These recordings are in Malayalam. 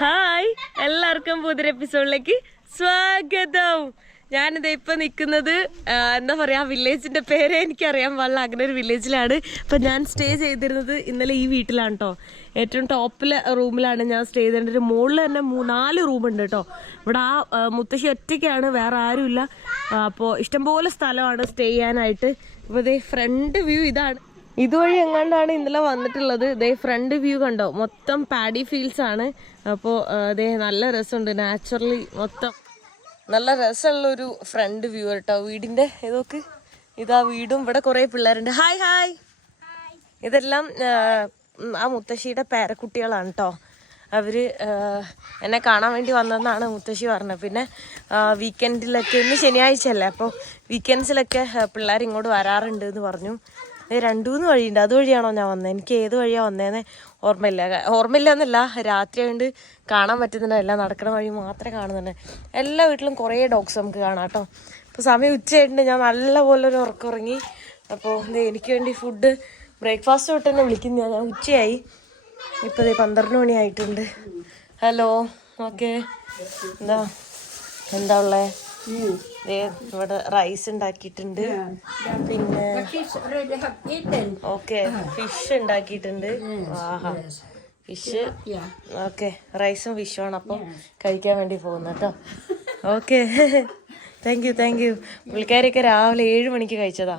ഹായ്, എല്ലാവർക്കും പുതിയൊരു എപ്പിസോഡിലേക്ക് സ്വാഗതം. ഞാനിത് ഇപ്പൊ നിൽക്കുന്നത് എന്താ പറയാ, വില്ലേജിന്റെ പേര് എനിക്കറിയാൻ പാടില്ല, അങ്ങനെ ഒരു വില്ലേജിലാണ്. അപ്പൊ ഞാൻ സ്റ്റേ ചെയ്തിരുന്നത് ഇന്നലെ ഈ വീട്ടിലാണ് കേട്ടോ. ഏറ്റവും ടോപ്പിലെ റൂമിലാണ് ഞാൻ സ്റ്റേ ചെയ്തിരുന്നത്. ഒരു മുകളിൽ തന്നെ 4 റൂമുണ്ട് കേട്ടോ. ഇവിടെ ആ മുത്തശ്ശി ഒറ്റയ്ക്കാണ്, വേറെ ആരുമില്ല. അപ്പോൾ ഇഷ്ടംപോലെ സ്ഥലമാണ് സ്റ്റേ ചെയ്യാനായിട്ട്. അപ്പോൾ ഇതേ ഫ്രണ്ട് വ്യൂ ഇതാണ്. ഇതുവഴി എങ്ങാണ്ടാണ് ഇന്നലെ വന്നിട്ടുള്ളത്. ഇതേ ഫ്രണ്ട് വ്യൂ കണ്ടോ, മൊത്തം പാഡി ഫീൽഡ്സ് ആണ്. അപ്പോൾ അതേ നല്ല രസമുണ്ട്, നാച്ചുറലി മൊത്തം നല്ല രസമുള്ളൊരു ഫ്രണ്ട് വ്യൂ കേട്ടോ വീടിന്റെ. ഇതൊക്കെ ഇതാ വീടും, ഇവിടെ കുറെ പിള്ളേരുണ്ട്. Hi hi. ഇതെല്ലാം ആ മുത്തശ്ശിയുടെ പേരക്കുട്ടികളാണ് കേട്ടോ. അവര് എന്നെ കാണാൻ വേണ്ടി വന്നതെന്നാണ് മുത്തശ്ശി പറഞ്ഞത്. പിന്നെ വീക്കെൻഡിലൊക്കെ, ഇന്ന് ശനിയാഴ്ച അല്ലേ, അപ്പോൾ വീക്കെൻഡ്സിലൊക്കെ പിള്ളേർ ഇങ്ങോട്ട് വരാറുണ്ട് എന്ന് പറഞ്ഞു. 2-3 വഴിയുണ്ട്, അതുവഴിയാണോ ഞാൻ വന്നത്? എനിക്ക് ഏത് വഴിയാണ് വന്നതെന്ന് ഓർമ്മയില്ല എന്നല്ല, രാത്രി ആയതുകൊണ്ട് കാണാൻ പറ്റുന്നില്ല. എല്ലാം നടക്കണ വഴി മാത്രമേ കാണുന്നുണ്ട്. എല്ലാ വീട്ടിലും കുറേ ഡോഗ്സ് നമുക്ക് കാണാം കേട്ടോ. ഇപ്പോൾ സമയം ഉച്ചയായിട്ടുണ്ട്, ഞാൻ നല്ലപോലെ ഒരു ഉറക്കമുറങ്ങി. അപ്പോൾ എനിക്ക് വേണ്ടി ഫുഡ് ബ്രേക്ക്ഫാസ്റ്റ് തൊട്ട് തന്നെ വിളിക്കുന്ന ഞാൻ. ഉച്ചയായി, ഇപ്പോൾ 12 മണിയായിട്ടുണ്ട്. Hello, okay. എന്താ ഉള്ളേ? ഇവിടെ റൈസ് ഉണ്ടാക്കിയിട്ടുണ്ട്, പിന്നെ ഓക്കെ ഫിഷ് ഉണ്ടാക്കിയിട്ടുണ്ട്. ആഹാ, ഫിഷ്. ഓക്കെ, റൈസും ഫിഷുമാണ് അപ്പം കഴിക്കാൻ വേണ്ടി പോകുന്നത് കേട്ടോ. Okay, thank U. പുള്ളിക്കാരിയൊക്കെ രാവിലെ 7 മണിക്ക് കഴിച്ചതാ.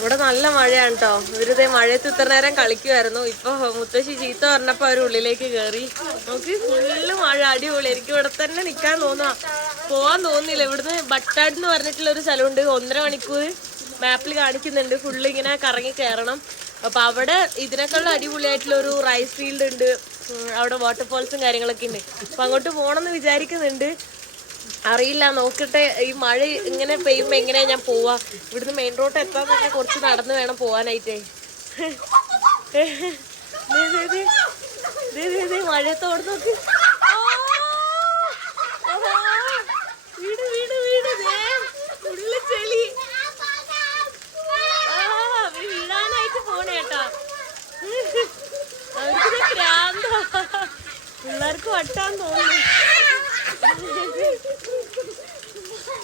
ഇവിടെ നല്ല മഴയാണ് കേട്ടോ. ഇവരിതേ മഴയത്ത് ഇത്ര നേരം കളിക്കുമായിരുന്നു. ഇപ്പൊ മുത്തശ്ശി ചീത്ത പറഞ്ഞപ്പോ അവർ ഉള്ളിലേക്ക് കയറി. നോക്കി, ഫുള്ള് മഴ, അടിപൊളി. എനിക്ക് ഇവിടെ തന്നെ നിക്കാൻ തോന്നുക, പോവാൻ തോന്നിയില്ല. ഇവിടുന്ന് ബട്ടാഡ് എന്ന് പറഞ്ഞിട്ടുള്ള ഒരു സ്ഥലമുണ്ട്, 1.5 മണിക്കൂർ മാപ്പിൽ കാണിക്കുന്നുണ്ട്. ഫുള്ള് ഇങ്ങനെ കറങ്ങി കയറണം. അപ്പൊ അവിടെ ഇതിനേക്കാളും അടിപൊളിയായിട്ടുള്ള ഒരു റൈസ് ഫീൽഡ് ഉണ്ട്. അവിടെ വാട്ടർഫോൾസും കാര്യങ്ങളൊക്കെ ഉണ്ട്. അപ്പൊ അങ്ങോട്ട് പോകണമെന്ന് വിചാരിക്കുന്നുണ്ട്, അറിയില്ല, നോക്കട്ടെ. ഈ മഴ ഇങ്ങനെ പെയ്യുമ്പോ എങ്ങനെയാ ഞാൻ പോവാ? ഇവിടുന്ന് മെയിൻ റോഡ് എത്താൻ തന്നെ കുറച്ച് നടന്ന് വേണം പോവാനായിട്ടേ. മഴയത്തോട് നോക്ക്, വീട് വീട് വീട് ഉള്ള ചെളി. വീഴാനായിട്ട് പോണേട്ടാ. അവർക്കിത് ഭ്രാന്ത, പിള്ളേർക്ക് വട്ടാൻ തോന്നുന്നു.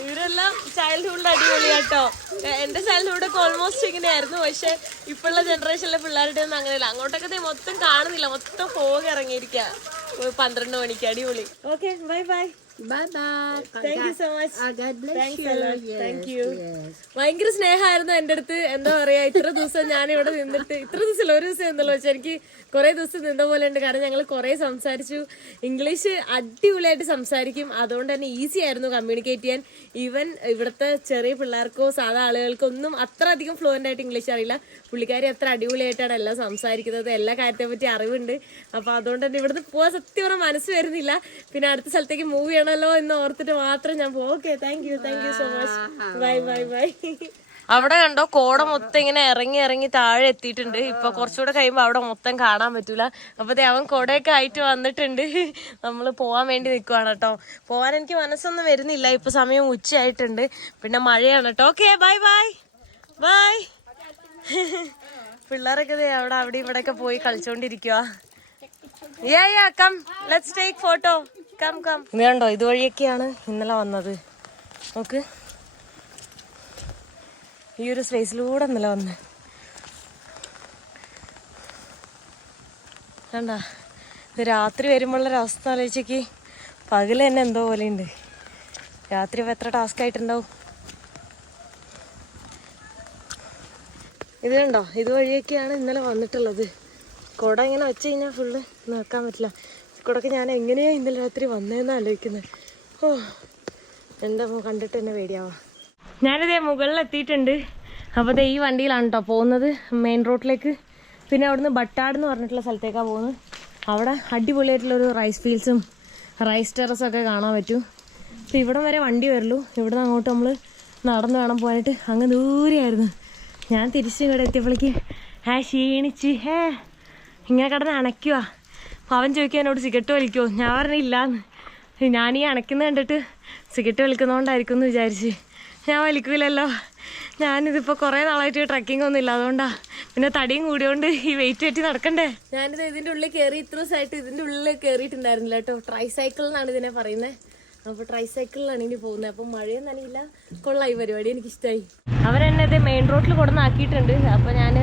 ഇവരെല്ലാം ചൈൽഡ്ഹുഡ് അടിപൊളിയാട്ടോ. എന്റെ ചൈൽഡ്ഹുഡൊക്കെ ഓൾമോസ്റ്റ് ഇങ്ങനെയായിരുന്നു. പക്ഷെ ഇപ്പോഴുള്ള ജനറേഷനിലെ പിള്ളേരുടെ ഒന്നും അങ്ങനെയല്ല. അങ്ങോട്ടൊക്കെ മൊത്തം കാണുന്നില്ല, മൊത്തം ഫോഗ് ഇറങ്ങിയിരിക്ക 12 മണിക്ക്. അടിപൊളി. Okay, bye by. Thank you so much. Thank you. ഭയങ്കര സ്നേഹമായിരുന്നു എൻ്റെ അടുത്ത്. എന്താ പറയാ, ഇത്ര ദിവസം ഞാൻ ഇവിടെ നിന്നിട്ട്, ഇത്ര ദിവസം ഒരു ദിവസം എന്നല്ലോ വെച്ചാൽ എനിക്ക് കുറെ ദിവസം നിന്ന പോലെ ഉണ്ട്. കാരണം ഞങ്ങൾ കുറെ സംസാരിച്ചു. ഇംഗ്ലീഷ് അടിപൊളിയായിട്ട് സംസാരിക്കും, അതുകൊണ്ട് തന്നെ ഈസി ആയിരുന്നു കമ്മ്യൂണിക്കേറ്റ് ചെയ്യാൻ. ഈവൻ ഇവിടുത്തെ ചെറിയ പിള്ളേർക്കോ സാധാ ആളുകൾക്കോ ഒന്നും അത്ര അധികം ഫ്ലുവൻ്റ് ആയിട്ട് ഇംഗ്ലീഷ് അറിയില്ല. പുള്ളിക്കാരി അത്ര അടിപൊളിയായിട്ടാണ് എല്ലാം സംസാരിക്കുന്നത്, എല്ലാ കാര്യത്തെ പറ്റി അറിവുണ്ട്. അപ്പൊ അതുകൊണ്ട് തന്നെ ഇവിടുന്ന് പോകാൻ സത്യം പറഞ്ഞാൽ മനസ്സ് വരുന്നില്ല. പിന്നെ അടുത്ത സ്ഥലത്തേക്ക് മൂവ് ചെയ്യണമല്ലോ എന്ന് ഓർത്തിട്ട് മാത്രം ഞാൻ പോകും. Okay, thank you so much. By bye by. അവിടെ കണ്ടോ, കോട മൊത്തം ഇങ്ങനെ ഇറങ്ങി താഴെ എത്തിയിട്ടുണ്ട്. ഇപ്പൊ കുറച്ചുകൂടെ കഴിയുമ്പോ അവിടെ മൊത്തം കാണാൻ പറ്റൂല. അപ്പത്തേ അവൻ കൊടയൊക്കെ ആയിട്ട് വന്നിട്ടുണ്ട്. നമ്മള് പോവാൻ വേണ്ടി നിൽക്കുവാണ് കേട്ടോ. പോവാൻ എനിക്ക് മനസ്സൊന്നും വരുന്നില്ല, ഇപ്പൊ സമയം ഉച്ചയായിട്ടുണ്ട്, പിന്നെ മഴയാണ് കേട്ടോ. Okay, bye bye bye. പിള്ളേരൊക്കെ അവിടെ ഇവിടെയൊക്കെ പോയി കളിച്ചോണ്ടിരിക്കുക. Come let's take photo. Come. ഇത് കണ്ടോ, ഇതുവഴിയൊക്കെയാണ് ഇന്നലെ വന്നത്. നോക്ക്, ഈ ഒരു സ്പേസിലൂടെ ഇന്നലെ വന്ന് കണ്ട. ഇത് രാത്രി വരുമ്പോഴുള്ളൊരവസ്ഥ ആലോചിച്ചേക്ക്. പകല് തന്നെ എന്തോ പോലെ ഉണ്ട്, രാത്രി ഇപ്പം എത്ര ടാസ്ക് ആയിട്ടുണ്ടാവും. ഇത് കണ്ടോ, ഇതുവഴിയൊക്കെയാണ് ഇന്നലെ വന്നിട്ടുള്ളത്. കുട ഇങ്ങനെ വെച്ച് കഴിഞ്ഞാൽ ഫുള്ള് നോക്കാൻ പറ്റില്ല. കുടക്ക് ഞാൻ എങ്ങനെയാ ഇന്നലെ രാത്രി വന്നതെന്ന് ആലോചിക്കുന്നത്. ഓ, എന്താ കണ്ടിട്ട് തന്നെ പേടിയാവാ. ഞാനിതേ മുകളിലെത്തിയിട്ടുണ്ട്. അപ്പോൾ ഈ വണ്ടിയിലാണ് കേട്ടോ പോകുന്നത്, മെയിൻ റോഡിലേക്ക്. പിന്നെ അവിടുന്ന് ബട്ടാഡ് എന്ന് പറഞ്ഞിട്ടുള്ള സ്ഥലത്തേക്കാണ് പോകുന്നത്. അവിടെ അടിപൊളിയായിട്ടുള്ളൊരു റൈസ് ഫീൽഡ്സും റൈസ് ടെറസും ഒക്കെ കാണാൻ പറ്റും. അപ്പോൾ ഇവിടം വരെ വണ്ടി വരുള്ളൂ. ഇവിടുന്ന് അങ്ങോട്ട് നമ്മൾ നടന്ന് വേണം പോകാനായിട്ട്. അങ്ങ് ദൂരെയായിരുന്നു. ഞാൻ തിരിച്ച് ഇവിടെ എത്തിയപ്പോഴേക്ക് ക്ഷീണിച്ച് ഇങ്ങനെ കിടന്ന് അണയ്ക്കുക. അപ്പോൾ അവൻ ചോദിക്കുക എന്നോട് സിഗരറ്റ് വലിക്കുമോ? ഞാൻ പറഞ്ഞില്ലാന്ന്. ഞാനീ അണയ്ക്കുന്നത് കണ്ടിട്ട് സിഗരറ്റ് വലിക്കുന്നതുകൊണ്ടായിരിക്കും എന്ന് വിചാരിച്ച് ഞാൻ വലിക്കൂലല്ലോ. ഞാനിതിപ്പോൾ കുറേ നാളായിട്ട് ട്രക്കിംഗ് ഒന്നും ഇല്ല, അതുകൊണ്ടാ. പിന്നെ തടിയും കൂടിയോണ്ട് ഈ വെയിറ്റ് കയറ്റി നടക്കണ്ടേ. ഞാനിത് ഇതിൻ്റെ ഉള്ളിൽ കയറി ഇത്ര ദിവസമായിട്ട് ഇതിൻ്റെ ഉള്ളിൽ കയറിയിട്ടുണ്ടായിരുന്നില്ല കേട്ടോ. ട്രൈസൈക്കിൾ എന്നാണ് ഇതിനെ പറയുന്നത്. അപ്പോൾ ട്രൈസൈക്കിളിലാണ് ഇനി പോകുന്നത്. അപ്പം മഴയും നനയില്ല, കൊള്ളായി പരിപാടി, എനിക്കിഷ്ടമായി. അവരെന്നെ ഇത് മെയിൻ റോഡിൽ കൊടുന്നാക്കിയിട്ടുണ്ട്. അപ്പോൾ ഞാൻ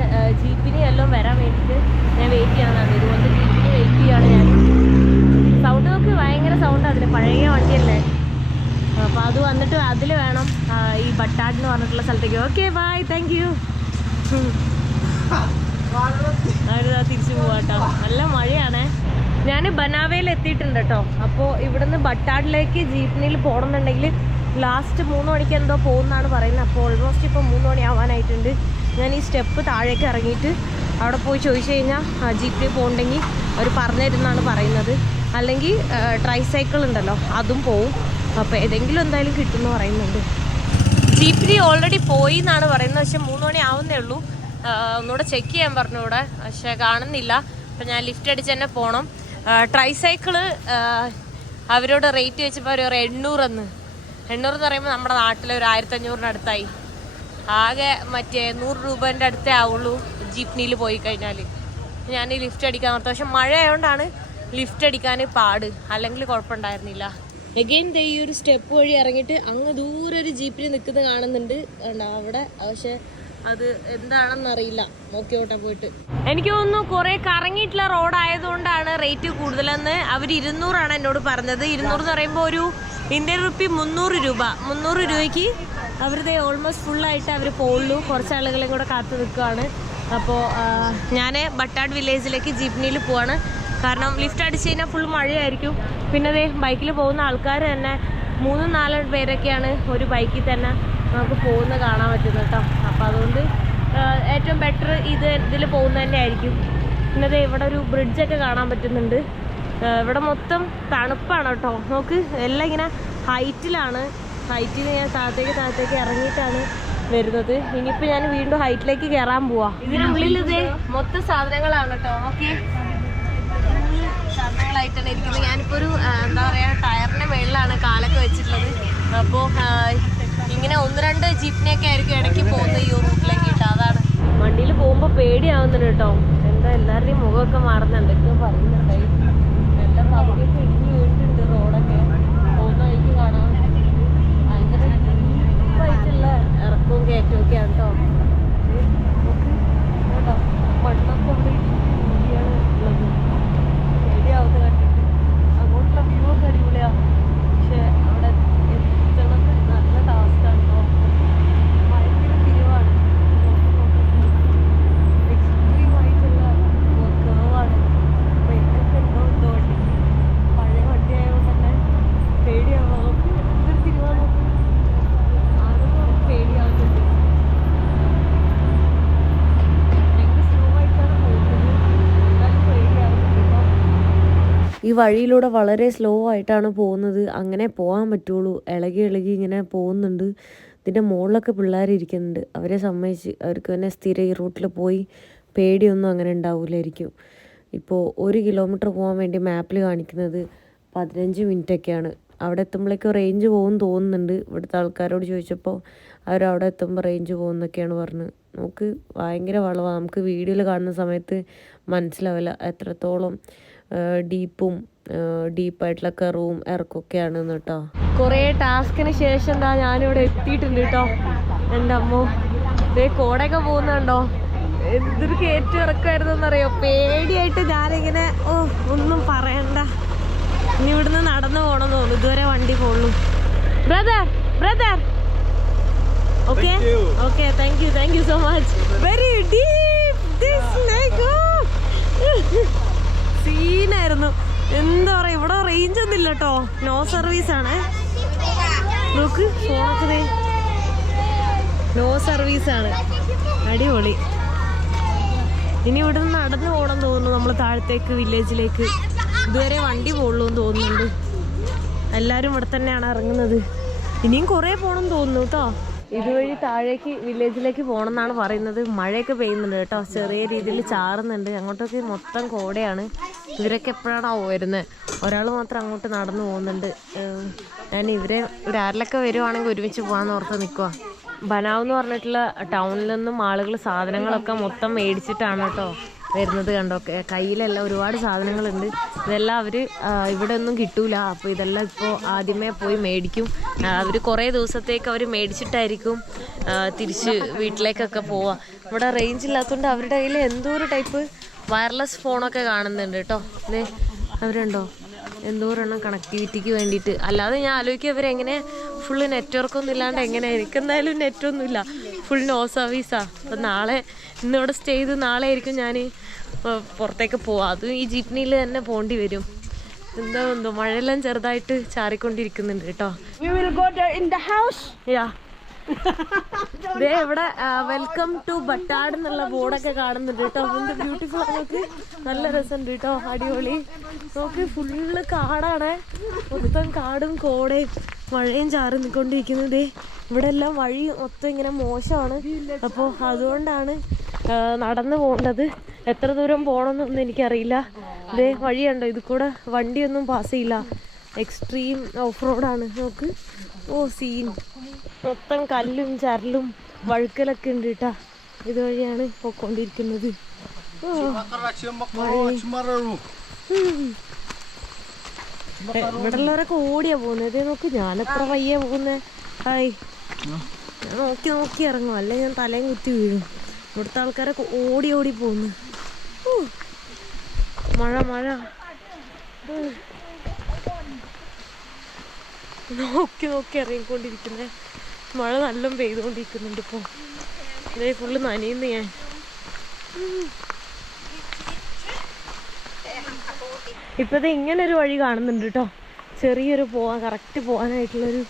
ജീപ്പിന് എല്ലാം വരാൻ വേണ്ടിയിട്ട് ഞാൻ വെയിറ്റ് ചെയ്യണമെന്നാണ്. ഇതുപോലത്തെ ജീപ്പിന് വെയിറ്റ് ചെയ്യാണ് ഞാൻ. സൗണ്ട് നോക്ക്, ഭയങ്കര സൗണ്ട് അതിന്, പഴയ വണ്ടിയല്ലേ. അപ്പോൾ അത് വന്നിട്ട് അതിൽ വേണം ഈ ബട്ടാഡ് എന്ന് പറഞ്ഞിട്ടുള്ള സ്ഥലത്തേക്ക്. Okay bye, thank you. അവരിതാ തിരിച്ചു പോവാട്ടോ. നല്ല മഴയാണേ. ഞാൻ ബനാവയിൽ എത്തിയിട്ടുണ്ട് കേട്ടോ. അപ്പോൾ ഇവിടുന്ന് ബട്ടാഡിലേക്ക് ജീപ്പിനിൽ പോകണമെന്നുണ്ടെങ്കിൽ ലാസ്റ്റ് 3 മണിക്ക് എന്തോ പോകുന്നതാണ് പറയുന്നത്. അപ്പോൾ ഓൾമോസ്റ്റ് ഇപ്പോൾ 3 മണി ആവാനായിട്ടുണ്ട്. ഞാൻ ഈ സ്റ്റെപ്പ് താഴേക്ക് ഇറങ്ങിയിട്ട് അവിടെ പോയി ചോദിച്ചു കഴിഞ്ഞാൽ ജീപ്പിൽ പോകണമെങ്കിൽ അവർ പറഞ്ഞു തരുന്നതാണ് പറയുന്നത്. അല്ലെങ്കിൽ ട്രൈസൈക്കിൾ ഉണ്ടല്ലോ, അതും പോവും. അപ്പോൾ ഏതെങ്കിലും എന്തായാലും കിട്ടുമെന്ന് പറയുന്നുണ്ട്. ജീപ്പിന് ഓൾറെഡി പോയി എന്നാണ് പറയുന്നത്. പക്ഷെ 3 മണി ആവുന്നേ ഉള്ളൂ. ഒന്നുകൂടെ ചെക്ക് ചെയ്യാൻ പറഞ്ഞു ഇവിടെ, പക്ഷെ കാണുന്നില്ല. അപ്പം ഞാൻ ലിഫ്റ്റ് അടിച്ച് തന്നെ പോകണം. ട്രൈസൈക്കിള് അവരോട് റേറ്റ് വെച്ചപ്പോൾ അവർ 800 എന്ന്. 800 എന്ന് പറയുമ്പോൾ നമ്മുടെ നാട്ടിലെ ഒരു 1500 അടുത്തായി. ആകെ മറ്റേ 100 രൂപേൻ്റെ അടുത്തേ ആവുള്ളൂ ജീപ്നിയിൽ പോയി കഴിഞ്ഞാൽ. ഞാൻ ഈ ലിഫ്റ്റ് അടിക്കാൻ നിർത്തും. പക്ഷെ മഴ ആയതുകൊണ്ടാണ് ലിഫ്റ്റ് അടിക്കാൻ പാട്, അല്ലെങ്കിൽ കുഴപ്പമുണ്ടായിരുന്നില്ല. എഗെയിൻ ഈ ഒരു സ്റ്റെപ്പ് വഴി ഇറങ്ങിയിട്ട് അങ്ങ് ദൂരെ ഒരു ജീപ്പിന് നിൽക്കുന്നത് കാണുന്നുണ്ട് അവിടെ. പക്ഷെ അത് എന്താണെന്നറിയില്ല, നോക്കിയോട്ടെ പോയിട്ട്. എനിക്ക് തോന്നുന്നു കുറെ കറങ്ങിയിട്ടുള്ള റോഡായതുകൊണ്ടാണ് റേറ്റ് കൂടുതലെന്ന്. അവർ 200 എന്നോട് പറഞ്ഞത്. 200 എന്ന് പറയുമ്പോൾ ഒരു ഇന്ത്യൻ റുപ്പി 300 രൂപ. 300 രൂപയ്ക്ക് അവരുടെ ഓൾമോസ്റ്റ് ഫുള്ളായിട്ട് അവർ പോകുള്ളൂ. കുറച്ച് ആളുകളെയും കൂടെ കാത്തു നിൽക്കുകയാണ്. അപ്പോൾ ഞാൻ ബട്ടാഡ് വില്ലേജിലേക്ക് ജീപ്നിയിൽ പോവാണ്. കാരണം ലിഫ്റ്റ് അടിച്ച് കഴിഞ്ഞാൽ ഫുൾ മഴയായിരിക്കും. പിന്നെ അതേ ബൈക്കിൽ പോകുന്ന ആൾക്കാർ തന്നെ 3-4 പേരൊക്കെയാണ് ഒരു ബൈക്കിൽ തന്നെ നമുക്ക് പോകുന്നത് കാണാൻ പറ്റുന്നത് കേട്ടോ. അപ്പോൾ അതുകൊണ്ട് ഏറ്റവും ബെറ്റർ ഇതിൽ പോകുന്നത് തന്നെ ആയിരിക്കും. പിന്നെ അതേ ഇവിടെ ഒരു ബ്രിഡ്ജൊക്കെ കാണാൻ പറ്റുന്നുണ്ട്. ഇവിടെ മൊത്തം തണുപ്പാണ് കേട്ടോ. നോക്ക്, എല്ലാം ഇങ്ങനെ ഹൈറ്റിലാണ്. ഹൈറ്റിൽ ഞാൻ താഴത്തേക്ക് ഇറങ്ങിയിട്ടാണ് വരുന്നത്. ഇനിയിപ്പോൾ ഞാൻ വീണ്ടും ഹൈറ്റിലേക്ക് കയറാൻ പോവാ. ഇതിനുള്ളിൽ ഇതേ മൊത്തം സാധനങ്ങളാണ് കേട്ടോ. ഓക്കെ, സാധനങ്ങളായിട്ടാണ് ഇരിക്കുന്നത്. ഞാനിപ്പോൾ ഒരു എന്താ പറയുക, ടയറിൻ്റെ മുകളിലാണ് കാലൊക്കെ വെച്ചിട്ടുള്ളത്. അപ്പോൾ ഇങ്ങനെ 1-2 ജീപ്പിനെയൊക്കെ ആയിരിക്കും ഇടയ്ക്ക് പോകുന്നത് ഈ റൂട്ടിലേക്ക് കേട്ടോ. അതാണ് വണ്ടിയിൽ പോകുമ്പോൾ പേടിയാവുന്നുണ്ട് കേട്ടോ. എന്താ എല്ലാവരുടെയും മുഖമൊക്കെ മാറുന്നുണ്ട് ഒക്കെ പറയുന്നുണ്ടായി. എല്ലാം പകുതിയൊക്കെ ഇടിഞ്ഞ് വീണിട്ടുണ്ട്. റോഡൊക്കെ പോകുന്ന വഴിക്ക് കാണാം. ഭയങ്കര ഡീപ്പായിട്ടുള്ള ഇറക്കവും കയറ്റവും ഒക്കെയാണ് കേട്ടോ. കേട്ടോ മണ്ണൊക്കെ ഇവിടെ ഇടിയാണ് ഉള്ളത്. പേടിയാവുന്നത് കണ്ടിട്ട്. അങ്ങോട്ടുള്ള വ്യൂ ഒക്കെ അടിപൊളിയാണ്. പക്ഷെ അവിടെ എത്തണത് നല്ല ടാസ്ക്കാണ് കേട്ടോ. ഭയങ്കര തിരിവാണ്. എക്സ്ട്രീമായിട്ടുള്ള കർവാണ്. ബ്രേക്കൊക്കെ ഉണ്ടോ വണ്ടി. പഴയ വണ്ടി ആയതുകൊണ്ട് തന്നെ പേടിയാവുക. നമുക്ക് എന്തൊരു തിരിവാ നോക്കും. ആരും നമുക്ക് പേടിയാവുന്നുണ്ട്. ഭയങ്കര സ്ലോ ആയിട്ടാണ് പോകുന്നത്. എന്നാലും പേടിയാവുന്നുണ്ട് കേട്ടോ. ഈ വഴിയിലൂടെ വളരെ സ്ലോ ആയിട്ടാണ് പോകുന്നത്. അങ്ങനെ പോകാൻ പറ്റുള്ളൂ. ഇളകി ഇങ്ങനെ പോകുന്നുണ്ട്. ഇതിൻ്റെ മുകളിലൊക്കെ പിള്ളേർ ഇരിക്കുന്നുണ്ട്. അവരെ സമ്മതിച്ച് അവർക്ക് തന്നെ സ്ഥിരം ഈ റൂട്ടിൽ പോയി പേടിയൊന്നും അങ്ങനെ ഉണ്ടാവില്ലായിരിക്കും. ഇപ്പോൾ 1 കിലോമീറ്റർ പോകാൻ വേണ്ടി മാപ്പിൽ കാണിക്കുന്നത് 15 മിനിറ്റൊക്കെയാണ്. അവിടെ എത്തുമ്പോഴേക്കും റേഞ്ച് പോകുമെന്ന് തോന്നുന്നുണ്ട്. ഇവിടുത്തെ ആൾക്കാരോട് ചോദിച്ചപ്പോൾ അവരവിടെ എത്തുമ്പോൾ റേഞ്ച് പോകുമെന്നൊക്കെയാണ് പറഞ്ഞത്. നമുക്ക് ഭയങ്കര വളവാണ്. നമുക്ക് വീഡിയോയിൽ കാണുന്ന സമയത്ത് മനസ്സിലാവില്ല എത്രത്തോളം ഡീപ്പായിട്ടുള്ള കർവും ഇറക്കൊക്കെയാണ് കേട്ടോ. കുറേ ടാസ്കിന് ശേഷം എന്താ ഞാനിവിടെ എത്തിയിട്ടുണ്ട് കേട്ടോ. എൻ്റെ അമ്മോ, ഇതേ കോടയൊക്കെ പോകുന്നുണ്ടോ. എന്തൊരു കയറ്റം ഇറക്കുമായിരുന്നു എന്നറിയോ. പേടിയായിട്ട് ഞാനിങ്ങനെ ഒന്നും പറയണ്ട. ഇനി ഇവിടുന്ന് നടന്നു പോകണമെന്ന് തോന്നുന്നു. ഇതുവരെ വണ്ടി പോകുള്ളൂ. Brother okay thank you so much. Very deep സീനായിരുന്നു. എന്താ പറയാ, ഇവിടെ റേഞ്ച് ഒന്നും ഇല്ല കേട്ടോ. നോ സർവീസ് ആണ്. നോക്ക്, ഫോണൊക്കെ നോ സർവീസ് ആണ്. അടിപൊളി. ഇനി ഇവിടെ നിന്ന് നടന്നു പോകണം തോന്നുന്നു നമ്മൾ താഴത്തേക്ക് വില്ലേജിലേക്ക്. ഇതുവരെ വണ്ടി പോകുള്ളൂ എന്ന് തോന്നുന്നുണ്ട്. എല്ലാവരും ഇവിടെ തന്നെയാണ് ഇറങ്ങുന്നത്. ഇനിയും കുറേ പോകണം തോന്നുന്നു കേട്ടോ. ഇതുവഴി താഴേക്ക് വില്ലേജിലേക്ക് പോകണം എന്നാണ് പറയുന്നത്. മഴയൊക്കെ പെയ്യുന്നുണ്ട് കേട്ടോ. ചെറിയ രീതിയിൽ ചാറുന്നുണ്ട്. അങ്ങോട്ടൊക്കെ മൊത്തം കോടയാണ്. ഇവരൊക്കെ എപ്പോഴാണോ വരുന്നത്. ഒരാൾ മാത്രം അങ്ങോട്ട് നടന്നു പോകുന്നുണ്ട്. ഞാൻ ഇവരെ ഒരു ആരിലൊക്കെ വരുവാണെങ്കിൽ ഒരുമിച്ച് പോകാമെന്ന് ഓർത്ത് നിൽക്കുക. ബനാവ് എന്ന് പറഞ്ഞിട്ടുള്ള ടൗണിൽ നിന്നും ആളുകൾ സാധനങ്ങളൊക്കെ മൊത്തം മേടിച്ചിട്ടാണ് കേട്ടോ വരുന്നത്. കണ്ടോ, കയ്യിലെല്ലാം ഒരുപാട് സാധനങ്ങളുണ്ട്. ഇതെല്ലാം അവർ ഇവിടെ ഒന്നും കിട്ടൂല. അപ്പോൾ ഇതെല്ലാം ഇപ്പോൾ ആദ്യമേ പോയി മേടിക്കും. അവർ കുറേ ദിവസത്തേക്ക് അവർ മേടിച്ചിട്ടായിരിക്കും തിരിച്ച് വീട്ടിലേക്കൊക്കെ പോവുക. ഇവിടെ റേഞ്ച് ഇല്ലാത്തതുകൊണ്ട് അവരുടെ കയ്യിൽ എന്തോ ഒരു ടൈപ്പ് വയർലെസ് ഫോണൊക്കെ കാണുന്നുണ്ട് കേട്ടോ. അതെ, അവരുണ്ടോ എന്തോരെണ്ണം കണക്ടിവിറ്റിക്ക് വേണ്ടിയിട്ട്. അല്ലാതെ ഞാൻ ആലോചിക്കും ഇവരെങ്ങനെ ഫുള്ള് നെറ്റ്വർക്കൊന്നും ഇല്ലാണ്ട് എങ്ങനെ. എനിക്കെന്തായാലും നെറ്റൊന്നുമില്ല, ഫുൾ നോ സർവീസാണ്. അപ്പം നാളെ ഇന്നിവിടെ സ്റ്റേ ചെയ്ത് നാളെ ആയിരിക്കും ഞാൻ പുറത്തേക്ക് പോവാം. അതും ഈ ജീപ്നിയിൽ തന്നെ പോകേണ്ടി വരും. എന്തോ മഴയെല്ലാം ചെറുതായിട്ട് ചാറിക്കൊണ്ടിരിക്കുന്നുണ്ട് കേട്ടോ. ഇവിടെ വെൽക്കം ടു ബട്ടാഡ് എന്നുള്ള ബോർഡൊക്കെ കാണുന്നുണ്ട് കേട്ടോ. എന്ത് ബ്യൂട്ടിഫുൾ ആണ്, നോക്ക്, നല്ല രസമുണ്ട് കേട്ടോ, അടിപൊളി. നോക്ക്, ഫുള്ള് കാടാണ്, മൊത്തം കാടും കോടയും മഴയും ചാറിക്കൊണ്ടിരിക്കുന്നത്. ഇവിടെ എല്ലാം വഴി മൊത്തം ഇങ്ങനെ മോശമാണ്. അപ്പോൾ അതുകൊണ്ടാണ് നടന്നു പോകേണ്ടത്. എത്ര ദൂരം പോകണമെന്നൊന്നും എനിക്കറിയില്ല. ഇതേ വഴിയുണ്ടോ, ഇത് കൂടെ വണ്ടിയൊന്നും പാസ് ചെയ്യില്ല, എക്സ്ട്രീം ഓഫ് റോഡാണ്. നോക്ക്, ഓ സീൻ, മൊത്തം കല്ലും ചരലും വഴുക്കലൊക്കെ ഉണ്ട് കേട്ടാ. ഇതുവഴിയാണ് പോയിക്കൊണ്ടിരിക്കുന്നത്. ഇവിടെ ഉള്ളവരൊക്കെ ഓടിയാ പോകുന്നത്. നോക്ക്, ഞാനെത്ര വയ്യ പോകുന്നേ. ഹായ്, ഞാൻ നോക്കി നോക്കി ഇറങ്ങും, അല്ലെ ഞാൻ തലയും കുത്തി വീഴും. ഇവിടുത്തെ ആൾക്കാരൊക്കെ ഓടി ഓടി പോകുന്നു. മഴ മഴ നോക്കി നോക്കി ഇറങ്ങിക്കൊണ്ടിരിക്കുന്നേ. മഴ നല്ല പെയ്തുകൊണ്ടിരിക്കുന്നുണ്ട് ഇപ്പോൾ. ഇതേ ഫുള്ള് നനയുന്നു ഞാൻ. ഇപ്പോഴത്തെ ഇങ്ങനൊരു വഴി കാണുന്നുണ്ട് കേട്ടോ. ചെറിയൊരു കറക്റ്റ് പോകാനായിട്ടുള്ളൊരു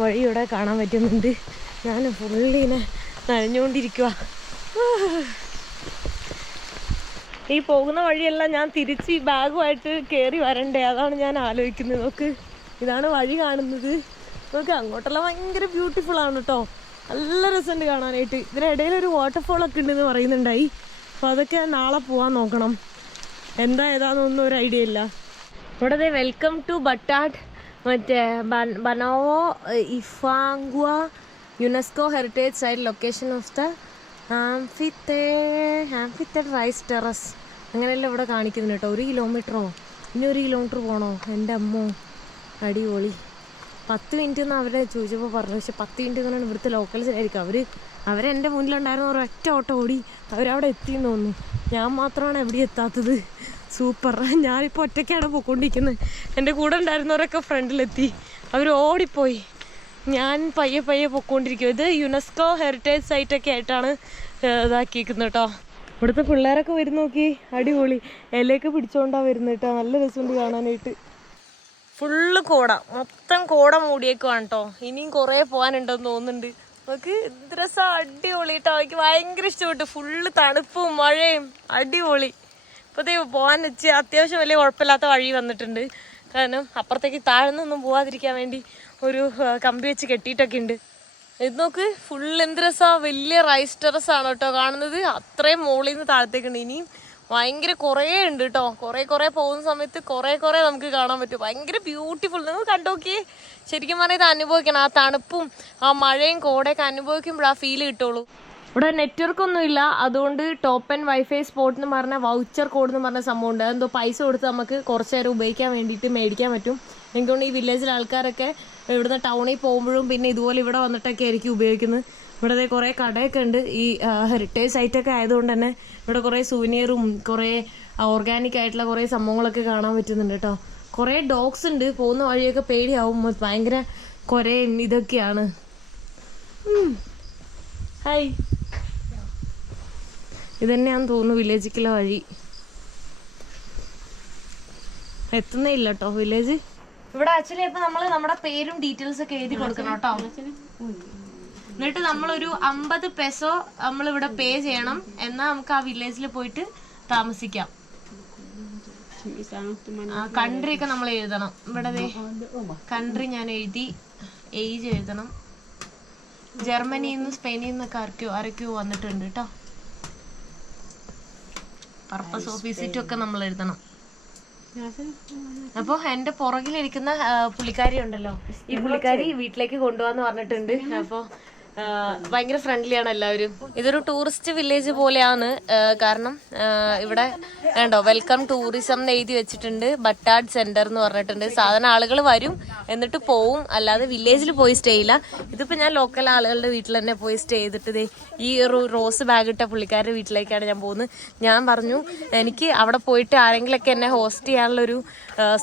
വഴി ഇവിടെ കാണാൻ പറ്റുന്നുണ്ട്. ഞാൻ ഫുള്ളിങ്ങനെ നനഞ്ഞുകൊണ്ടിരിക്കുക. ഈ പോകുന്ന വഴിയെല്ലാം ഞാൻ തിരിച്ച് ഈ ബാഗുമായിട്ട് കയറി വരണ്ടേ, അതാണ് ഞാൻ ആലോചിക്കുന്നത്. നോക്ക്, ഇതാണ് വഴി കാണുന്നത്. നോക്ക്, അങ്ങോട്ടെല്ലാം ഭയങ്കര ബ്യൂട്ടിഫുൾ ആണ് കേട്ടോ, നല്ല രസമുണ്ട് കാണാനായിട്ട്. ഇതിനിടയിൽ ഒരു വാട്ടർഫോളൊക്കെ ഉണ്ടെന്ന് പറയുന്നുണ്ടായി. അപ്പോൾ അതൊക്കെ നാളെ പോകാൻ നോക്കണം. എന്താ ഏതാണെന്നൊന്നും ഒരു ഐഡിയ ഇല്ല. ഇവിടെ വെൽക്കം ടു ബട്ടാഡ്, മറ്റേ Banaue Ifugao UNESCO heritage site location of the amphitheatre rice terrace അങ്ങനെയല്ല ഇവിടെ കാണിക്കുന്നുണ്ട് കേട്ടോ. 1 കിലോമീറ്ററോ ഇനി 1 കിലോമീറ്റർ പോകണോ, എൻ്റെ അമ്മോ, അടിപൊളി. 10 മിനിറ്റ് എന്ന് അവരെ ചോദിച്ചപ്പോൾ പറഞ്ഞു. പക്ഷെ 10 മിനിറ്റ് ഇങ്ങനെയാണ് ഇവിടുത്തെ ലോക്കൽസിലായിരിക്കും. അവരെൻ്റെ മുന്നിലുണ്ടായിരുന്ന ഒരൊറ്റ ഓട്ടം ഓടി അവരവിടെ എത്തിയെന്ന് തോന്നുന്നു. ഞാൻ മാത്രമാണ് എവിടെ എത്താത്തത്. സൂപ്പർ, ഞാനിപ്പോൾ ഒറ്റയ്ക്കാണ് പോയിക്കൊണ്ടിരിക്കുന്നത്. എൻ്റെ കൂടെ ഉണ്ടായിരുന്നവരൊക്കെ ഫ്രണ്ടിലെത്തി, അവർ ഓടിപ്പോയി. ഞാൻ പയ്യെ പൊയ്ക്കൊണ്ടിരിക്കും. ഇത് യുനെസ്കോ ഹെറിറ്റേജ് സൈറ്റൊക്കെ ആയിട്ടാണ് ഇതാക്കിയിരിക്കുന്നത് കേട്ടോ. ഇവിടുത്തെ പിള്ളേരൊക്കെ വരുന്ന നോക്കി, അടിപൊളി, ഇലയൊക്കെ പിടിച്ചോണ്ടാണ് വരുന്നത് കേട്ടോ. നല്ല രസമുണ്ട് കാണാനായിട്ട്. ഫുള്ള് കോട, മൊത്തം കോട മൂടിയേക്കുവാണ് കേട്ടോ. ഇനിയും കുറേ പോകാനുണ്ടെന്ന് തോന്നുന്നുണ്ട്. നമുക്ക് എന്ത് രസം, അടിപൊളി കേട്ടോ. എനിക്ക് ഭയങ്കര ഇഷ്ടപ്പെട്ടു. ഫുള്ള് തണുപ്പും മഴയും, അടിപൊളി. ഇപ്പോഴത്തേ പോകാൻ വെച്ച് അത്യാവശ്യം വലിയ കുഴപ്പമില്ലാത്ത വഴി വന്നിട്ടുണ്ട്. കാരണം അപ്പുറത്തേക്ക് താഴ്ന്നൊന്നും പോവാതിരിക്കാൻ വേണ്ടി ഒരു കമ്പി വെച്ച് കെട്ടിയിട്ടൊക്കെ ഉണ്ട്. ഇത് നോക്ക്, ഫുൾ എന്ത് രസമാണ്. വലിയ റൈസ് ടെറസ് ആണ് കേട്ടോ കാണുന്നത്. അത്രയും മുകളിൽ നിന്ന് താഴത്തേക്കുണ്ട്. ഇനിയും ഭയങ്കര കുറേ ഉണ്ട് കേട്ടോ. കുറേ പോകുന്ന സമയത്ത് കുറേ നമുക്ക് കാണാൻ പറ്റും. ഭയങ്കര ബ്യൂട്ടിഫുൾ. നിങ്ങൾ കണ്ടോക്കിയേ, ശരിക്കും പറഞ്ഞാൽ ഇത് അനുഭവിക്കണം. ആ തണുപ്പും ആ മഴയും കോടയൊക്കെ അനുഭവിക്കുമ്പോൾ ആ ഫീല് കിട്ടുള്ളൂ. ഇവിടെ നെറ്റ്വർക്ക് ഒന്നും ഇല്ല, അതുകൊണ്ട് ടോപ്പ് ആൻഡ് വൈഫൈ സ്പോട്ട് എന്ന് പറഞ്ഞ വൗച്ചർ കോഡ് എന്ന് പറഞ്ഞ സംഭവം ഉണ്ട്. അതെന്തോ പൈസ കൊടുത്ത് നമുക്ക് കുറച്ച് നേരം ഉപയോഗിക്കാൻ വേണ്ടിയിട്ട് മേടിക്കാൻ പറ്റും. എനിക്കൊണ്ട് ഈ വില്ലേജിലെ ആൾക്കാരൊക്കെ ഇവിടുന്ന് ടൗണിൽ പോകുമ്പോഴും പിന്നെ ഇതുപോലെ ഇവിടെ വന്നിട്ടൊക്കെ ആയിരിക്കും ഉപയോഗിക്കുന്നത്. ഇവിടെ കുറേ കടയൊക്കെ ഉണ്ട്. ഈ ഹെറിറ്റേജ് സൈറ്റൊക്കെ ആയതുകൊണ്ട് തന്നെ ഇവിടെ കുറേ സുവനിയറും കുറേ ഓർഗാനിക് ആയിട്ടുള്ള കുറേ സംഭവങ്ങളൊക്കെ കാണാൻ പറ്റുന്നുണ്ട് കേട്ടോ. കുറേ ഡോഗ്സ് ഉണ്ട്. പോകുന്ന വഴിയൊക്കെ പേടിയാവും, ഭയങ്കര കുറേ ഇതൊക്കെയാണ്. ഹായ്, ഇതന്നെയാന്ന് തോന്നുന്നു വില്ലേജിക്കുള്ള വഴി. എത്തുന്നേ ഇല്ല കേട്ടോ വില്ലേജ്. ഇവിടെ ആക്ച്വലി ഇപ്പൊ നമ്മള് നമ്മുടെ പേരും ഡീറ്റെയിൽസ് ഒക്കെ എഴുതി കൊടുക്കണം കേട്ടോ. എന്നിട്ട് നമ്മളൊരു 50 പെസോ നമ്മളിവിടെ പേ ചെയ്യണം. എന്നാൽ നമുക്ക് ആ വില്ലേജിൽ പോയിട്ട് താമസിക്കാം. കൺട്രി ഒക്കെ നമ്മൾ എഴുതണം. ഇവിടെ കൺട്രി ഞാൻ എഴുതി, ഏജ് എഴുതണം. ജർമ്മനിയിൽ നിന്ന് സ്പെയിനിൽ നിന്നൊക്കെ ആരൊക്കെയോ വന്നിട്ടുണ്ട് കേട്ടോ. പർപ്പസ് ഓഫ് വിസിറ്റ് ഒക്കെ നമ്മൾ എഴുതണം. അപ്പൊ എന്റെ പുറകിലിരിക്കുന്ന പുള്ളിക്കാരി ഉണ്ടല്ലോ, ഈ പുള്ളിക്കാരി വീട്ടിലേക്ക് കൊണ്ടുപോകാന്ന് പറഞ്ഞിട്ടുണ്ട്. അപ്പൊ ഭയങ്കര ഫ്രണ്ട്ലി ആണ് എല്ലാവരും. ഇതൊരു ടൂറിസ്റ്റ് വില്ലേജ് പോലെയാണ്. കാരണം ഇവിടെ വേണ്ടോ വെൽക്കം ടൂറിസം എന്ന് എഴുതി വെച്ചിട്ടുണ്ട്. ബട്ടാഡ് സെന്റർ എന്ന് പറഞ്ഞിട്ടുണ്ട്. സാധാരണ ആളുകൾ വരും എന്നിട്ട് പോവും, അല്ലാതെ വില്ലേജിൽ പോയി സ്റ്റേ ചെയ്യില്ല. ഇതിപ്പോ ഞാൻ ലോക്കൽ ആളുകളുടെ വീട്ടിൽ തന്നെ പോയി സ്റ്റേ ചെയ്തിട്ട് ഈ ഒരു റോസ് ബാഗ് ഇട്ട പുള്ളിക്കാരുടെ വീട്ടിലേക്കാണ് ഞാൻ പോകുന്നത്. ഞാൻ പറഞ്ഞു എനിക്ക് അവിടെ പോയിട്ട് ആരെങ്കിലൊക്കെ എന്നെ ഹോസ്റ്റ് ചെയ്യാനുള്ളൊരു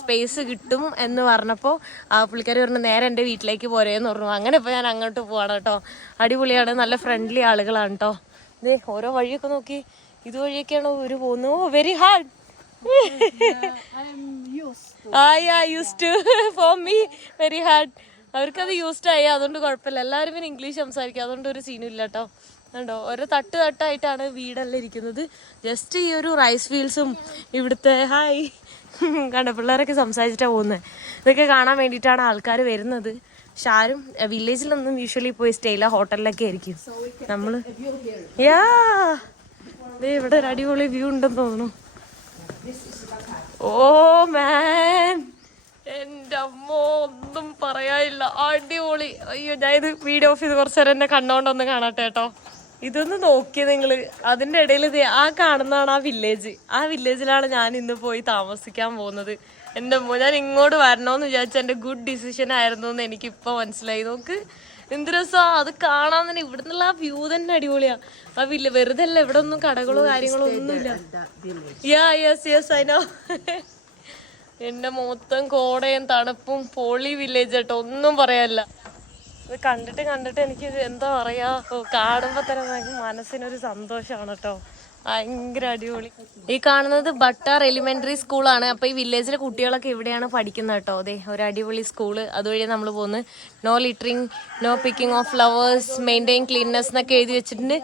സ്പേസ് കിട്ടും എന്ന് പറഞ്ഞപ്പോൾ ആ പുള്ളിക്കാരി പറഞ്ഞു നേരെ എൻ്റെ വീട്ടിലേക്ക് പോരേന്ന് പറഞ്ഞു. അങ്ങനെ ഇപ്പോൾ ഞാൻ അങ്ങോട്ട് പോവാണ് കേട്ടോ. അടിപൊളിയാണ്, നല്ല ഫ്രണ്ട്ലി ആളുകളാണ് കേട്ടോ. ഇതേ ഓരോ വഴിയൊക്കെ നോക്കി, ഇതുവഴിയൊക്കെയാണോ ഇവര് പോകുന്നത്. Oh very hard. For me very hard. അവർക്കത് യൂസ്ഡ് ആയി, അതുകൊണ്ട് കുഴപ്പമില്ല. എല്ലാവരും പിന്നെ ഇംഗ്ലീഷ് സംസാരിക്കും, അതുകൊണ്ട് ഒരു സീനും ഇല്ല കേട്ടോ. കണ്ടോ ഓരോ തട്ടായിട്ടാണ് വീടെല്ലാം ഇരിക്കുന്നത്. ജസ്റ്റ് ഈ ഒരു റൈസ് ഫീൽഡ്സും ഇവിടുത്തെ ഹായ് കണ്ടോ പിള്ളേരൊക്കെ സംസാരിച്ചിട്ടാണ് പോകുന്നത്. ഇതൊക്കെ കാണാൻ വേണ്ടിയിട്ടാണ് ആൾക്കാർ വരുന്നത്. പക്ഷെ ആരും വില്ലേജിലൊന്നും യൂഷ്വലി പോയി സ്റ്റേ ഇല്ല, ഹോട്ടലിലൊക്കെ ആയിരിക്കും നമ്മള്. ഇവിടെ ഒരു അടിപൊളി വ്യൂ ഉണ്ടെന്ന് തോന്നുന്നു. ഓ മാൻ, എന്റെ അമ്മോ ഒന്നും പറയാനില്ല, അടിപൊളി. അയ്യോ ഞാൻ ഇത് വീഡിയോ ഓഫ് ചെയ്ത് കുറച്ചു നേരം എന്നെ കണ്ണോണ്ടൊന്ന് കാണട്ടെ കേട്ടോ. ഇതൊന്ന് നോക്കി നിങ്ങള്. അതിന്റെ ഇടയിൽ ആ കാണുന്നതാണ് ആ വില്ലേജ്. ആ വില്ലേജിലാണ് ഞാൻ ഇന്ന് പോയി താമസിക്കാൻ പോകുന്നത്. എൻ്റെ അമ്മ, ഞാൻ ഇങ്ങോട്ട് വരണോന്ന് വിചാരിച്ച എൻ്റെ ഗുഡ് ഡിസിഷൻ ആയിരുന്നു എന്ന് എനിക്കിപ്പോൾ മനസ്സിലായി. നോക്ക് എന്ത് രസാ അത് കാണാൻ തന്നെ. ഇവിടെ നിന്നുള്ള ആ വ്യൂ തന്നെ അടിപൊളിയാ. ആ വെറുതെ അല്ല, ഇവിടെ ഒന്നും കടകളോ കാര്യങ്ങളോ ഒന്നുമില്ല. Yes I know. എന്റെ മൊത്തം കോടയും തണുപ്പും പൊളി വില്ലേജ് കേട്ടോ, ഒന്നും പറയാനില്ല. ഇത് കണ്ടിട്ട് എനിക്ക് എന്താ പറയാ, കാണുമ്പോ തന്നെ മനസ്സിനൊരു സന്തോഷമാണ് കേട്ടോ. ഭയങ്കര അടിപൊളി. ഈ കാണുന്നത് ബട്ടാർ എലിമെന്ററി സ്കൂളാണ്. അപ്പൊ ഈ വില്ലേജിലെ കുട്ടികളൊക്കെ ഇവിടെയാണ് പഠിക്കുന്നത് കേട്ടോ. അതെ ഒരു അടിപൊളി സ്കൂള്. അതുവഴി നമ്മൾ പോകുന്നത്. No littering, no picking of flowers, maintain cleanliness എന്നൊക്കെ എഴുതി വെച്ചിട്ടുണ്ട്.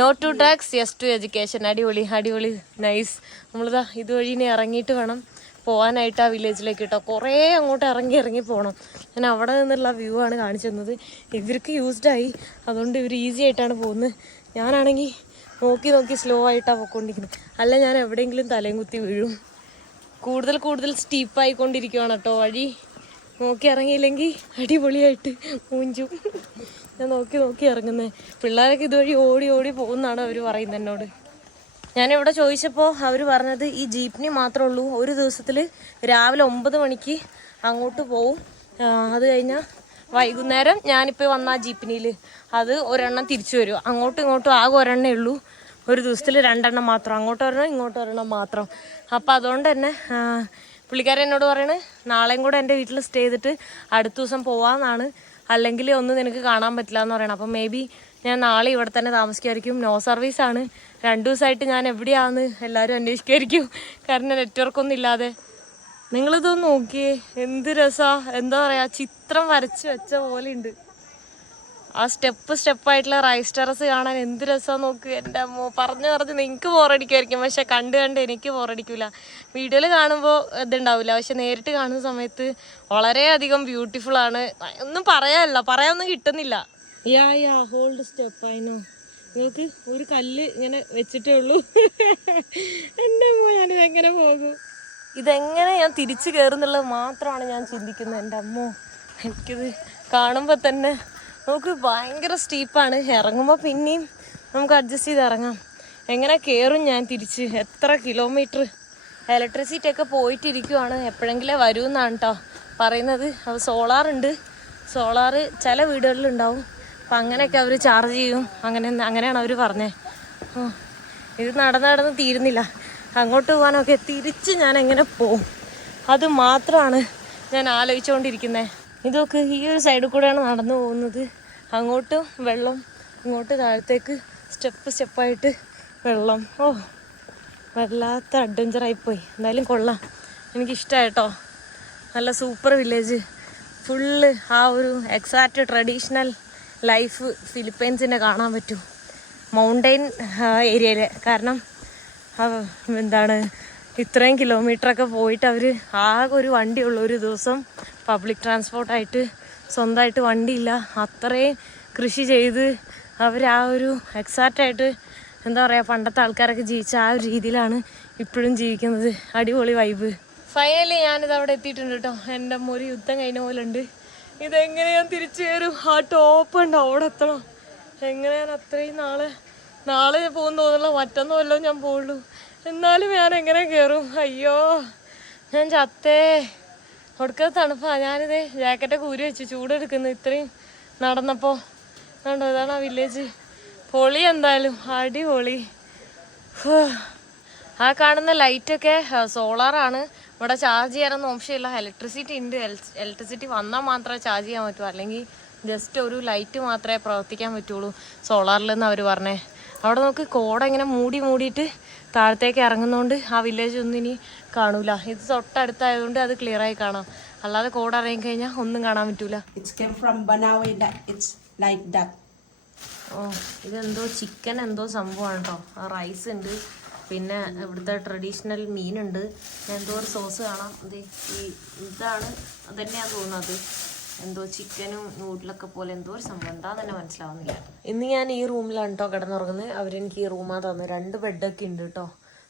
No to drugs, yes to education. അടിപൊളി നൈസ്. നമ്മളിതാ ഇതുവഴി ഇനി ഇറങ്ങിയിട്ട് വേണം പോകാനായിട്ട് ആ വില്ലേജിലേക്ക് കേട്ടോ. കുറേ അങ്ങോട്ട് ഇറങ്ങി പോകണം. ഞാൻ അവിടെ നിന്നുള്ള വ്യൂ ആണ് കാണിച്ചു തന്നത്. ഇവർക്ക് യൂസ്ഡായി, അതുകൊണ്ട് ഇവർ ഈസി ആയിട്ടാണ് പോകുന്നത്. ഞാനാണെങ്കിൽ നോക്കി സ്ലോ ആയിട്ടാണ് പോയിക്കൊണ്ടിരിക്കുന്നത്. അല്ല ഞാൻ എവിടെയെങ്കിലും തലയും കുത്തി വീഴും. കൂടുതൽ സ്റ്റീപ്പായിക്കൊണ്ടിരിക്കുകയാണ് കേട്ടോ വഴി. നോക്കി ഇറങ്ങിയില്ലെങ്കിൽ അടിപൊളിയായിട്ട് മൂഞ്ചും. ഞാൻ നോക്കി ഇറങ്ങുന്നത്. പിള്ളേരൊക്കെ ഇതുവഴി ഓടി പോകുന്നതാണ് അവർ പറയുന്നത് എന്നോട്. ഞാനിവിടെ ചോദിച്ചപ്പോൾ അവർ പറഞ്ഞത് ഈ ജീപ്പിനി മാത്രമേ ഉള്ളൂ. ഒരു ദിവസത്തിൽ രാവിലെ 9 മണിക്ക് അങ്ങോട്ട് പോവും. അത് കഴിഞ്ഞാൽ വൈകുന്നേരം ഞാനിപ്പോൾ വന്ന ആ ജീപ്പിനിയിൽ അത് ഒരെണ്ണം തിരിച്ചു വരും. അങ്ങോട്ടും ഇങ്ങോട്ടും ആകെ ഒരെണ്ണേ ഉള്ളൂ. ഒരു ദിവസത്തിൽ 2 എണ്ണം മാത്രം, അങ്ങോട്ടൊരെണ്ണം ഇങ്ങോട്ടൊരെണ്ണം മാത്രം. അപ്പം അതുകൊണ്ട് തന്നെ പുള്ളിക്കാരൻ എന്നോട് പറയണത് നാളെയും കൂടെ എൻ്റെ വീട്ടിൽ സ്റ്റേ ചെയ്തിട്ട് അടുത്ത ദിവസം പോവാമെന്നാണ്. അല്ലെങ്കിൽ ഒന്നും നിനക്ക് കാണാൻ പറ്റില്ല എന്ന് പറയണം. അപ്പം മേ ബി ഞാൻ നാളെ ഇവിടെ തന്നെ താമസിക്കുമായിരിക്കും. നോ സർവീസാണ്. 2 ദിവസമായിട്ട് ഞാൻ എവിടെയാണെന്ന് എല്ലാവരും അന്വേഷിക്കുമായിരിക്കും, കാരണം നെറ്റ്വർക്കൊന്നും ഇല്ലാതെ. നിങ്ങളിതൊന്ന് നോക്കിയേ, എന്ത് രസാ. എന്താ പറയാ, ചിത്രം വരച്ച് വെച്ച പോലെ ഉണ്ട്. ആ സ്റ്റെപ്പായിട്ടുള്ള റൈസ് ടെറസ് കാണാൻ എന്ത് രസമാണ് നോക്ക്. എൻ്റെ അമ്മോ, പറഞ്ഞു നിങ്ങൾക്ക് ബോറടിക്കുമായിരിക്കും, പക്ഷെ കണ്ട് എനിക്ക് ബോറടിക്കില്ല. വീഡിയോയിൽ കാണുമ്പോൾ ഇതുണ്ടാവില്ല, പക്ഷെ നേരിട്ട് കാണുന്ന സമയത്ത് വളരെയധികം ബ്യൂട്ടിഫുൾ ആണ്. ഒന്നും പറയാനൊന്നും കിട്ടുന്നില്ല. ഹോൾഡ് സ്റ്റെപ്പ് ആയിനോ. നിങ്ങൾക്ക് ഒരു കല്ല് ഇങ്ങനെ വെച്ചിട്ടേ ഉള്ളൂ. എൻ്റെ അമ്മോ, ഞാനിതെങ്ങനെ പോകും, ഇതെങ്ങനെ ഞാൻ തിരിച്ചു കയറുന്നുള്ളത് മാത്രമാണ് ഞാൻ ചിന്തിക്കുന്നത്. എൻ്റെ അമ്മോ, എനിക്കിത് കാണുമ്പോൾ തന്നെ നമുക്ക് ഭയങ്കര സ്റ്റീപ്പാണ്. ഇറങ്ങുമ്പോൾ പിന്നെയും നമുക്ക് അഡ്ജസ്റ്റ് ചെയ്ത് ഇറങ്ങാം. എങ്ങനെ കയറും ഞാൻ തിരിച്ച്, എത്ര കിലോമീറ്റർ. ഇലക്ട്രിസിറ്റി ഒക്കെ പോയിട്ടിരിക്കുവാണ്, എപ്പോഴെങ്കിലും വരുമെന്നാണ് കേട്ടോ പറയുന്നത്. അപ്പോൾ സോളാറുണ്ട്. സോളാറ് ചില വീടുകളിലുണ്ടാവും. അപ്പം അങ്ങനെയൊക്കെ അവർ ചാർജ് ചെയ്യും. അങ്ങനെയാണ് അവർ പറഞ്ഞത്. ഇത് നടന്ന് തീരുന്നില്ല. അങ്ങോട്ട് പോകാനൊക്കെ തിരിച്ച് ഞാൻ എങ്ങനെ പോവും, അത് മാത്രമാണ് ഞാൻ ആലോചിച്ചുകൊണ്ടിരിക്കുന്നത്. ഇതൊക്കെ ഈ ഒരു സൈഡിൽ കൂടെയാണ് നടന്നു പോകുന്നത്. അങ്ങോട്ടും വെള്ളം, ഇങ്ങോട്ട് താഴത്തേക്ക് സ്റ്റെപ്പായിട്ട് വെള്ളം. വല്ലാത്ത അഡ്വഞ്ചറായിപ്പോയി. എന്തായാലും കൊള്ളാം, എനിക്കിഷ്ടമായിട്ടോ. നല്ല സൂപ്പർ വില്ലേജ്. ഫുള്ള് ആ ഒരു എക്സാക്റ്റ് ട്രഡീഷണൽ ലൈഫ് ഫിലിപ്പൈൻസിനെ കാണാൻ പറ്റും മൗണ്ടെയിൻ ഏരിയയിൽ. കാരണം ഇത്രയും കിലോമീറ്ററൊക്കെ പോയിട്ട് അവർ ആകെ ഒരു വണ്ടിയുള്ളൂ ഒരു ദിവസം. പബ്ലിക് ട്രാൻസ്പോർട്ടായിട്ട് സ്വന്തമായിട്ട് വണ്ടിയില്ല. അത്രയും കൃഷി ചെയ്ത് അവർ ആ ഒരു എക്സാക്റ്റായിട്ട് എന്താ പറയുക, പണ്ടത്തെ ആൾക്കാരൊക്കെ ജീവിച്ച ആ ഒരു രീതിയിലാണ് ഇപ്പോഴും ജീവിക്കുന്നത്. അടിപൊളി വൈബ്. ഫൈനലി ഞാനിത് അവിടെ എത്തിയിട്ടുണ്ട് കേട്ടോ. എൻ്റെ ഒരു യുദ്ധം കഴിഞ്ഞ പോലെ ഉണ്ട്. ഇതെങ്ങനെ ഞാൻ തിരിച്ചു കയറും? ആ ടോപ്പ് ഉണ്ടോ അവിടെ എത്തണം. എങ്ങനെ ഞാൻ അത്രയും നാളെ പോകും തോന്നില്ല, മറ്റൊന്നും വല്ലതും ഞാൻ പോകുള്ളൂ. എന്നാലും ഞാൻ എങ്ങനെ കയറും? അയ്യോ ഞാൻ ചത്തേ. കൊടുക്കാത്ത തണുപ്പാ. ഞാനിതേ ജാക്കറ്റൊക്കെ ഊരി വെച്ചു, ചൂടെടുക്കുന്നു ഇത്രയും നടന്നപ്പോൾ. കണ്ടോ, ഇതാണ് ആ വില്ലേജ്. പൊളി, എന്തായാലും അടിപൊളി. ആ കാണുന്ന ലൈറ്റൊക്കെ സോളാറാണ്. ഇവിടെ ചാർജ് ചെയ്യാനൊന്നും ഓപ്ഷനില്ല. ഇലക്ട്രിസിറ്റി ഉണ്ട്. ഇലക്ട്രിസിറ്റി വന്നാൽ മാത്രമേ ചാർജ് ചെയ്യാൻ പറ്റൂ, അല്ലെങ്കിൽ ജസ്റ്റ് ഒരു ലൈറ്റ് മാത്രമേ പ്രവർത്തിക്കാൻ പറ്റുള്ളൂ സോളാറിലെന്ന് അവർ പറഞ്ഞേ. അവിടെ നോക്ക്, കോട ഇങ്ങനെ മൂടിയിട്ട് താഴത്തേക്ക് ഇറങ്ങുന്നതുകൊണ്ട് ആ വില്ലേജ് ഒന്നും ഇനി കാണൂല. ഇത് തൊട്ടടുത്തായതുകൊണ്ട് അത് ക്ലിയർ ആയി കാണാം. അല്ലാതെ കോട ഇറങ്ങി കഴിഞ്ഞാൽ ഒന്നും കാണാൻ പറ്റൂല. ഓ, ഇതെന്തോ ചിക്കൻ എന്തോ സംഭവമാണ് കേട്ടോ. റൈസ് ഉണ്ട്, പിന്നെ ഇവിടുത്തെ ട്രഡീഷണൽ മീനുണ്ട്, എന്തോ ഒരു സോസ് കാണാം. ഇതാണ് അതന്നെയാണ് തോന്നുന്നത്. എന്തോ ചിക്കനും നൂഡിലൊക്കെ പോലെ എന്തോ ഒരു സംഭവം, എന്താ തന്നെ മനസ്സിലാവുന്നില്ല. ഇന്ന് ഞാൻ ഈ റൂമിലാണ് കേട്ടോ കിടന്നുറങ്ങുന്നത്. അവരെനിക്ക് ഈ റൂമാണ് തന്നത്. 2 ബെഡൊക്കെ ഉണ്ട് കേട്ടോ.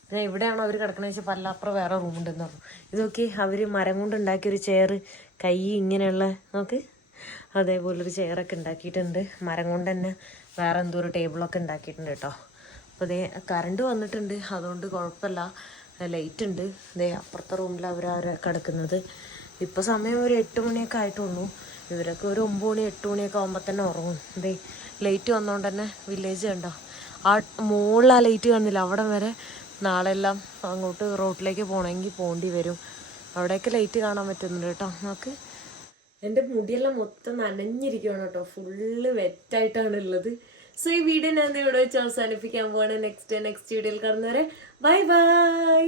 പിന്നെ എവിടെയാണോ അവർ കിടക്കണമെന്ന് വെച്ചാൽ പല്ലാപ്പുറം വേറെ റൂമുണ്ടെന്ന് പറഞ്ഞു. ഇതൊക്കെ അവർ മരം കൊണ്ട് ഉണ്ടാക്കിയൊരു ചെയർ, കൈ ഇങ്ങനെയുള്ള നോക്ക്, അതേപോലൊരു ചെയറൊക്കെ ഉണ്ടാക്കിയിട്ടുണ്ട്. മരം കൊണ്ട് തന്നെ വേറെ എന്തോ ഒരു ടേബിളൊക്കെ ഉണ്ടാക്കിയിട്ടുണ്ട് കേട്ടോ. അപ്പോൾ അതേ കറണ്ട് വന്നിട്ടുണ്ട്, അതുകൊണ്ട് കുഴപ്പമില്ല. ലൈറ്റ് ഉണ്ട്. അതേ അപ്പുറത്തെ റൂമിൽ അവരെ കിടക്കുന്നത്. ഇപ്പോൾ സമയം ഒരു 8 മണിയൊക്കെ ആയിട്ടുള്ളൂ. ഇവരൊക്കെ ഒരു 9 മണി 8 മണിയൊക്കെ ആകുമ്പോൾ തന്നെ ഉറങ്ങും. അതേ ലൈറ്റ് വന്നുകൊണ്ട് തന്നെ വില്ലേജ് കണ്ടോ. ആ മുകളിൽ ആ ലൈറ്റ് കാണുന്നില്ല, അവിടെ വരെ നാളെ എല്ലാം അങ്ങോട്ട് റോട്ടിലേക്ക് പോകണമെങ്കിൽ പോകേണ്ടി വരും. അവിടെയൊക്കെ ലൈറ്റ് കാണാൻ പറ്റുന്നുണ്ട് കേട്ടോ. നമുക്ക് എൻ്റെ മുടിയെല്ലാം മൊത്തം നനഞ്ഞിരിക്കുകയാണ് കേട്ടോ. ഫുള്ള് വെറ്റായിട്ടാണ് ഉള്ളത്. സോ ഈ വീഡിയോ ഞാൻ ഇവിടെ വെച്ച് അവസാനിപ്പിക്കാൻ പോവാണ്. നെക്സ്റ്റ് വീഡിയോയിൽ കാണുന്നവരെ ബൈ ബൈ.